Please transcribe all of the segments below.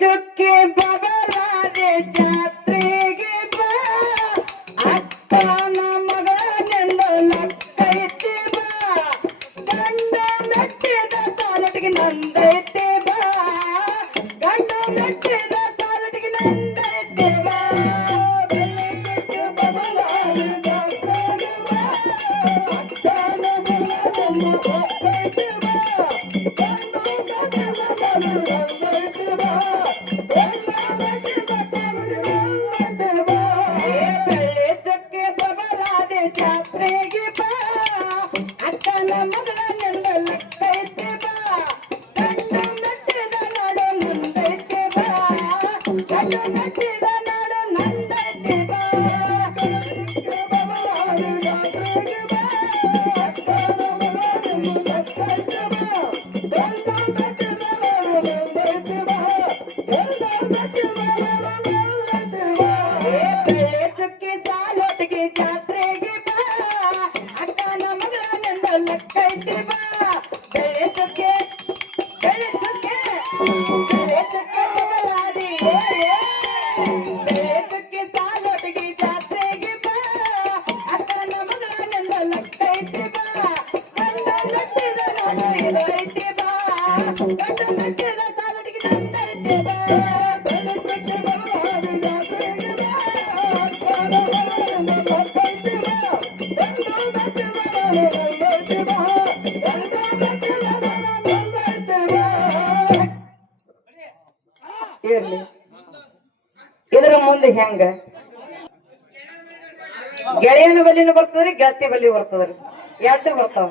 ಚುಕ್ಕೆ ಬಗಲಾದ ಜಾತ್ರೆಗೆ ಬಾ ಅಕ್ಕನ ಮಗನೆಂದು ಲಕ್ಕೈತೆ ಬಾ ಗಂಡ ಮೆಟ್ಟಿದ ತಾಲಟಿಗೆ ನಂದೈತೆ ಬಾ ಗಂಡ ಮೆಟ್ಟಿದ ತಾಲಟಿಗೆ ನಂದೈತೆ ಬಾ Thank you. ಅಕ್ಕನ ಮಗಳ ನೆರವಲ್ಲ Goodbye. ಗೆಳೆಯರ ಮುಂದೆ ಹೆಂಗ? ಗೆಳೆಯನ ಬಲಿನ ಬರ್ತದ್ರಿ, ಗೆಳತಿ ಬಲಿ ಬರ್ತದ್ರಿ. ಎರಡು ಬರ್ತಾವ?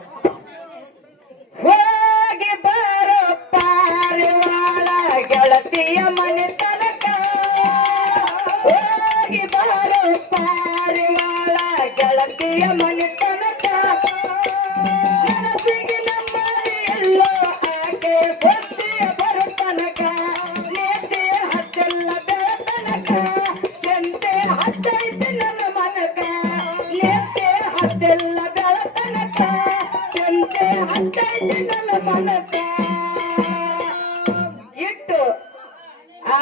ಹೋಗಿ ಬರೋ ಪಾರಿವಾಳ ಗೆಳತಿಯ ಮನೆ ಇಟ್ಟು, ಆ,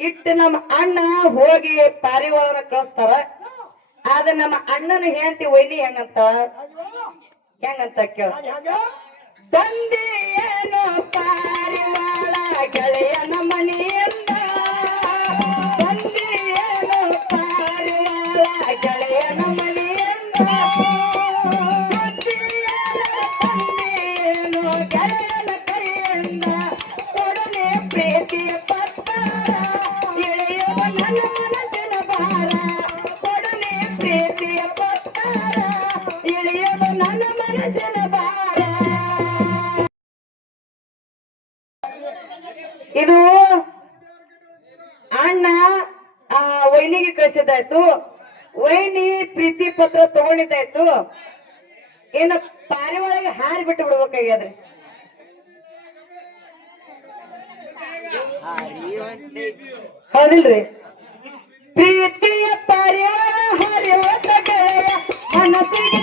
ಇಟ್ಟು ನಮ್ಮ ಅಣ್ಣ ಹೋಗಿ ಪಾರಿವಾಳನ ಒಳನ ಕಳಿಸ್ತಾರ. ಆದ ನಮ್ಮ ಅಣ್ಣನ ಹೆಂಡತಿ ಒಯ್ಲಿ ಹೆಂಗಂತ ಹೆಂಗಂತ ಕೇಳ. ತಂದೆ ಏನೋ ಇದು ಅಣ್ಣ ಆ ವೈನಿಗೆ ಕಳಿಸಿದಾಯ್ತು ವೈನಿ ಪ್ರೀತಿ ಪತ್ರ ತಗೊಂಡಿದ್ದಾಯ್ತು. ಏನು ಪಾರಿವಾಳಗೆ ಹಾರಿ ಬಿಟ್ಟು ಬಿಡ್ಬೇಕಾಗ್ಯದ್ರಿ? ಹೌದಿಲ್ರಿ? ಪ್ರೀತಿಯ ಪರಿವಾರ ಹರಿವ ಸಕಲ ಮನಸ್ಸಿಗೆ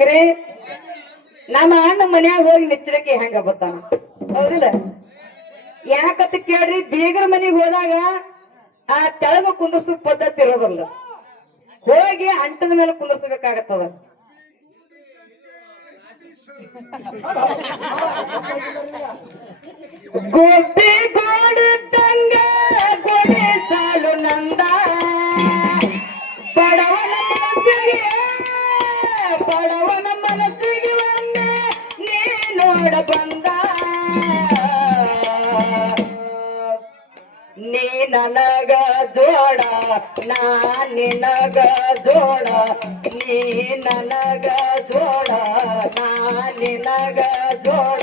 ಹೆಂಗ್ರಿ? ನಮ್ಮ ಅಣ್ಣ ಮನ್ಯಾಗ ಹೋಗಿ ನಿಚ್ಚಡಕ್ಕೆ ಹೆಂಗ ಬರ್ತಾನ ಹೌದಿಲ್ಲ? ಯಾಕತ್ತ ಕೇಳ್ರಿ, ಬೀಗರ ಮನೆಗೆ ಹೋದಾಗ ಆ ತೆಳಗ ಕುಂದರ್ಸೋ ಪದ್ಧತಿ ಇರೋದಲ್ಲ. ಹೋಗಿ ಅಂಟದ ಮೇಲೆ ಕುಂದರ್ಸಬೇಕಾಗತ್ತದ. ಗೋಪಿ ನನಗ ಜೋಡ ನಾ ನಿನಗ ಜೋಡ. ನೀ ನನಗ ಜೋಡ ನಾ ನಿನಗ ಜೋಡ.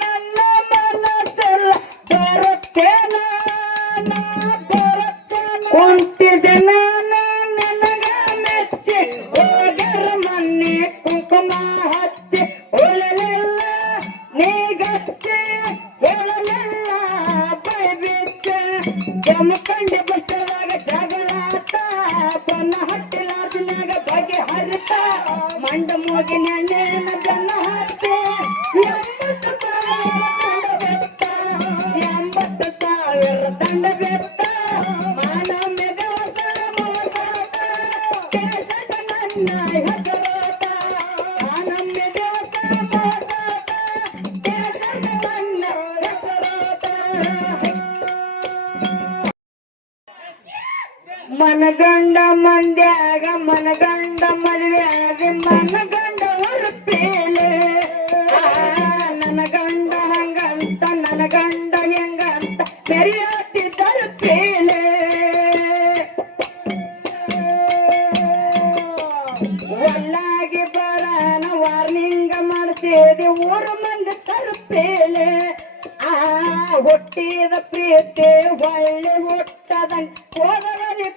ನನ್ನ ಮನಸ್ಸಲ್ಲ ಬರುತ್ತೇನ? Yamaka. ಮನಗಂಡ ಮಂದ್ಯಾಗ, ಮನಗಂಡ ಮದುವೆಯಾಗ, ಮನಗಂಡ ಹೊರಪೇಲೆ ನನ್ನ ಗಂಡ ಹಂಗಂತ ನನ್ನ ಗಂಡ ಹೆಂಗಂತ ಮೆರೆಯೋತಿ ತಲುಪೇಲೆ ಒಳ್ಳಾಗಿ ಬರಾನ ವಾರ್ನಿಂಗ್ ಮಾಡ್ತೇದೆ, ಊರು ಮಂದಿ ತರುತ್ತೇಲೆ. ಆ ಹೊಟ್ಟಿದ ಪ್ರೀತಿ, ಒಳ್ಳೆ ಹುಟ್ಟದಂಗ ಹೋದವನಿ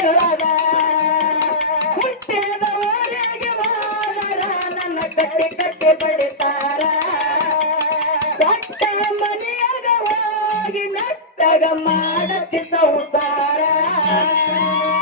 ತಿಳದ ಹುಟ್ಟಿದ ಊರಿಗೆ ಹೋದರ ನನ್ನ ಕಟ್ಟಿ ಕಟ್ಟಿ ಬಡಿತಾರ ಕೊಟ್ಟ ಮನೆಯಾಗ ಹೋಗಿ ನಟ್ಟಗ ಮಾಡತಿ ಸಂಸಾರ